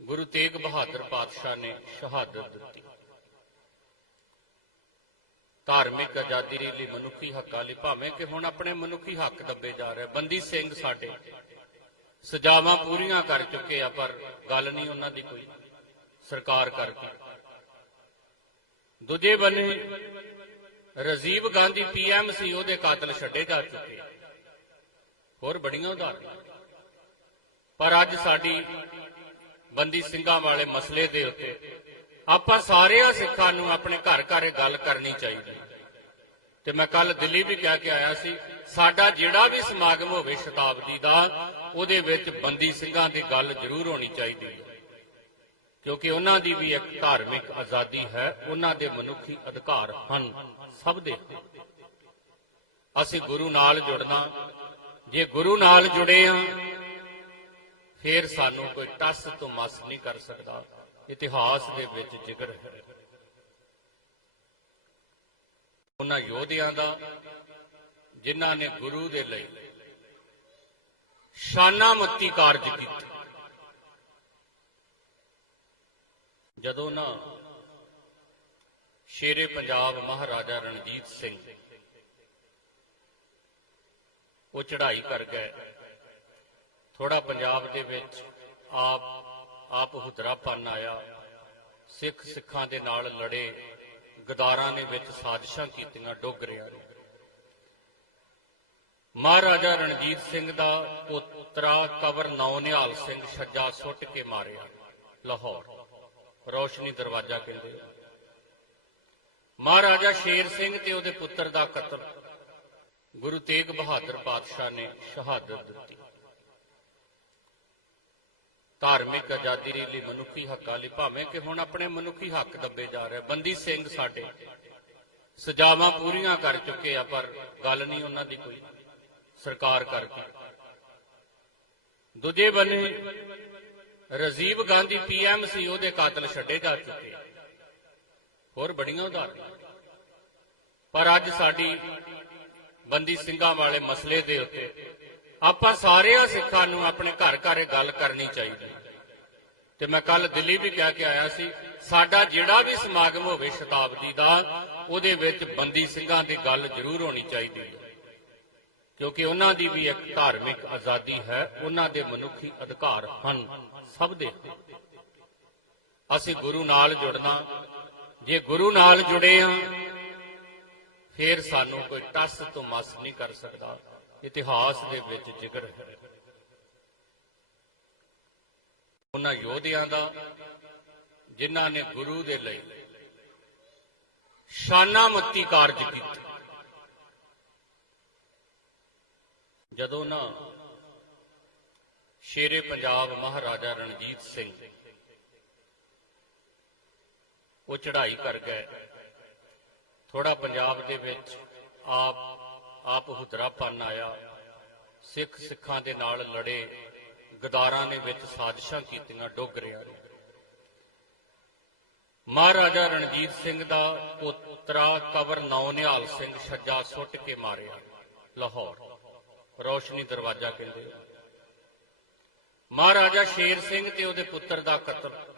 ਗੁਰੂ ਤੇਗ ਬਹਾਦਰ ਪਾਤਸ਼ਾਹ ਨੇ ਸ਼ਹਾਦਤ ਦਿੱਤੀ। ਧਾਰਮਿਕ ਆਜ਼ਾਦੀ ਲਈ ਮਨੁੱਖੀ ਹੱਕਾਂ ਲਈ, ਭਾਵੇਂ ਕਿ ਹੁਣ ਆਪਣੇ ਮਨੁੱਖੀ ਹੱਕ ਦੱਬੇ ਜਾ ਰਹੇ, ਬੰਦੀ ਸਿੰਘ ਸਾਡੇ ਸਜ਼ਾਵਾਂ ਪੂਰੀਆਂ ਕਰ ਚੁੱਕੇ ਆ, ਪਰ ਗੱਲ ਨਹੀਂ ਉਹਨਾਂ ਦੀ ਕੋਈ ਸਰਕਾਰ ਕਰਕੇ। ਦੂਜੇ ਬੰਨੇ ਰਾਜੀਵ ਗਾਂਧੀ ਪੀਐਮ ਸੀ, ਉਹਦੇ ਕਾਤਲ ਛੱਡੇ ਜਾ ਚੁੱਕੇ ਹੋਰ ਬੜੀਆਂ ਉਦਾਹਰਨਾਂ। ਪਰ ਅੱਜ ਸਾਡੀ ਬੰਦੀ ਸਿੰਘਾਂ ਵਾਲੇ ਮਸਲੇ ਦੇ ਉੱਤੇ ਆਪਾਂ ਸਾਰਿਆਂ ਸਿੱਖਾਂ ਨੂੰ ਆਪਣੇ ਘਰ ਘਰ ਗੱਲ ਕਰਨੀ ਚਾਹੀਦੀ। ਤੇ ਮੈਂ ਕੱਲ ਦਿੱਲੀ ਵੀ ਕਹਿ ਕੇ ਆਇਆ ਸੀ, ਸਾਡਾ ਜਿਹੜਾ ਵੀ ਸਮਾਗਮ ਹੋਵੇ ਸ਼ਤਾਬਦੀ ਦਾ, ਉਹਦੇ ਵਿੱਚ ਬੰਦੀ ਸਿੰਘਾਂ ਦੀ ਗੱਲ ਜ਼ਰੂਰ ਹੋਣੀ ਚਾਹੀਦੀ ਹੈ। ਕਿਉਂਕਿ ਉਹਨਾਂ ਦੀ ਵੀ ਇੱਕ ਧਾਰਮਿਕ ਆਜ਼ਾਦੀ ਹੈ, ਉਹਨਾਂ ਦੇ ਮਨੁੱਖੀ ਅਧਿਕਾਰ ਹਨ, ਸਭ ਦੇ। ਅਸੀਂ ਗੁਰੂ ਨਾਲ ਜੁੜਨਾ, ਜੇ ਗੁਰੂ ਨਾਲ ਜੁੜੇ ਹਾਂ ਫਿਰ ਸਾਨੂੰ ਕੋਈ ਟੱਸ ਤੋਂ ਮਸ ਨਹੀਂ ਕਰ ਸਕਦਾ। ਇਤਿਹਾਸ ਦੇ ਵਿੱਚ ਜ਼ਿਕਰ ਹੈ। ਉਹਨਾਂ ਯੋਧਿਆਂ ਦਾ, ਜਿਨ੍ਹਾਂ ਨੇ ਗੁਰੂ ਦੇ ਲਈ ਸ਼ਾਨਾਮਤੀ ਕਾਰਜ ਕੀਤਾ। ਜਦੋਂ ਨਾ ਸ਼ੇਰੇ ਪੰਜਾਬ ਮਹਾਰਾਜਾ ਰਣਜੀਤ ਸਿੰਘ ਉਹ ਚੜ੍ਹਾਈ ਕਰ ਗਏ ਥੋੜਾ ਪੰਜਾਬ ਦੇ ਵਿੱਚ ਆਪ ਆਪ ਹੁਦਰਾਪਨ ਆਇਆ। ਸਿੱਖ ਸਿੱਖਾਂ ਦੇ ਨਾਲ ਲੜੇ, ਗਦਾਰਾਂ ਨੇ ਵਿੱਚ ਸਾਜ਼ਿਸ਼ਾਂ ਕੀਤੀਆਂ ਡੋਗਰਿਆਂ ਨੇ। ਮਹਾਰਾਜਾ ਰਣਜੀਤ ਸਿੰਘ ਦਾ ਪੁੱਤਰਾ ਕਵਰ ਨੌ ਨਿਹਾਲ ਸਿੰਘ ਛੱਜਾ ਸੁੱਟ ਕੇ ਮਾਰਿਆ ਲਾਹੌਰ। ਰੌਸ਼ਨੀ ਦਰਵਾਜ਼ਾ ਕਹਿੰਦੇ ਮਹਾਰਾਜਾ ਸ਼ੇਰ ਸਿੰਘ ਤੇ ਉਹਦੇ ਪੁੱਤਰ ਦਾ ਕਤਲ। ਗੁਰੂ ਤੇਗ ਬਹਾਦਰ ਪਾਤਸ਼ਾਹ ਨੇ ਸ਼ਹਾਦਤ ਦਿੱਤੀ। ਧਾਰਮਿਕ ਆਜ਼ਾਦੀ ਲਈ ਮਨੁੱਖੀ ਹੱਕਾਂ ਲਈ, ਭਾਵੇਂ ਕਿ ਹੁਣ ਆਪਣੇ ਮਨੁੱਖੀ ਹੱਕ ਦੱਬੇ ਜਾ ਰਹੇ ਬੰਦੀ ਸਿੰਘ ਸਾਡੇ ਸਜ਼ਾਵਾਂ ਪੂਰੀਆਂ ਕਰ ਚੁੱਕੇ ਆ, ਪਰ ਗੱਲ ਨਹੀਂ ਉਹਨਾਂ ਦੀ ਕੋਈ ਸਰਕਾਰ ਕਰਦੀ ਦੂਜੇ ਬੰਨੇ ਰਾਜੀਵ ਗਾਂਧੀ ਪੀਐਮ ਸੀ, ਉਹਦੇ ਕਾਤਲ ਛੱਡੇ ਜਾ ਚੁੱਕੇ ਹੋਰ ਬੜੀਆਂ ਉਦਾਹਰਨਾਂ। ਪਰ ਅੱਜ ਸਾਡੀ ਬੰਦੀ ਸਿੰਘਾਂ ਵਾਲੇ ਮਸਲੇ ਦੇ ਉੱਤੇ ਆਪਾਂ ਸਾਰਿਆਂ ਸਿੱਖਾਂ ਨੂੰ ਆਪਣੇ ਘਰ ਘਰ ਗੱਲ ਕਰਨੀ ਚਾਹੀਦੀ ਤੇ ਮੈਂ ਕੱਲ ਦਿੱਲੀ ਵੀ ਕਹਿ ਕੇ ਆਇਆ ਸੀ, ਸਾਡਾ ਜਿਹੜਾ ਵੀ ਸਮਾਗਮ ਹੋਵੇ ਸ਼ਤਾਬਦੀ ਦਾ, ਉਹਦੇ ਵਿੱਚ ਬੰਦੀ ਸਿੰਘਾਂ ਦੀ ਗੱਲ ਜ਼ਰੂਰ ਹੋਣੀ ਚਾਹੀਦੀ ਹੈ। ਕਿਉਂਕਿ ਉਹਨਾਂ ਦੀ ਵੀ ਇੱਕ ਧਾਰਮਿਕ ਆਜ਼ਾਦੀ ਹੈ, ਉਹਨਾਂ ਦੇ ਮਨੁੱਖੀ ਅਧਿਕਾਰ ਹਨ ਸਭ ਦੇ। ਅਸੀਂ ਗੁਰੂ ਨਾਲ ਜੁੜਨਾ, ਜੇ ਗੁਰੂ ਨਾਲ ਜੁੜੇ ਹਾਂ, ਫਿਰ ਸਾਨੂੰ ਕੋਈ ਟੱਸ ਤੋਂ ਮਸ ਨਹੀਂ ਕਰ ਸਕਦਾ। ਇਤਿਹਾਸ ਦੇ ਵਿੱਚ ਜ਼ਿਕਰ ਹੈ। ਉਹਨਾਂ ਯੋਧਿਆਂ ਦਾ, ਜਿਨ੍ਹਾਂ ਨੇ ਗੁਰੂ ਦੇ ਲਈ ਸ਼ਾਨਾਮਤੀ ਕਾਰਜ ਕੀਤਾ। ਜਦੋਂ ਨਾ ਸ਼ੇਰੇ ਪੰਜਾਬ ਮਹਾਰਾਜਾ ਰਣਜੀਤ ਸਿੰਘ ਉਹ ਚੜ੍ਹਾਈ ਕਰ ਗਏ ਥੋੜਾ ਪੰਜਾਬ ਦੇ ਵਿੱਚ ਆਪ ਆਪ ਹੁਦਰਾਪਨ ਆਇਆ। ਸਿੱਖ ਸਿੱਖਾਂ ਦੇ ਨਾਲ ਲੜੇ ਗਦਾਰਾਂ ਨੇ ਵਿੱਚ ਸਾਜ਼ਿਸ਼ਾਂ ਕੀਤੀਆਂ ਡੋਗਰਿਆਂ ਨੇ। ਮਹਾਰਾਜਾ ਰਣਜੀਤ ਸਿੰਘ ਦਾ ਪੁੱਤਰਾ ਕਵਰ ਨੌ ਨਿਹਾਲ ਸਿੰਘ ਛੱਜਾ ਸੁੱਟ ਕੇ ਮਾਰਿਆ ਲਾਹੌਰ। ਰੋਸ਼ਨੀ ਦਰਵਾਜ਼ਾ ਕਹਿੰਦੇ ਮਹਾਰਾਜਾ ਸ਼ੇਰ ਸਿੰਘ ਤੇ ਉਹਦੇ ਪੁੱਤਰ ਦਾ ਕਤਲ।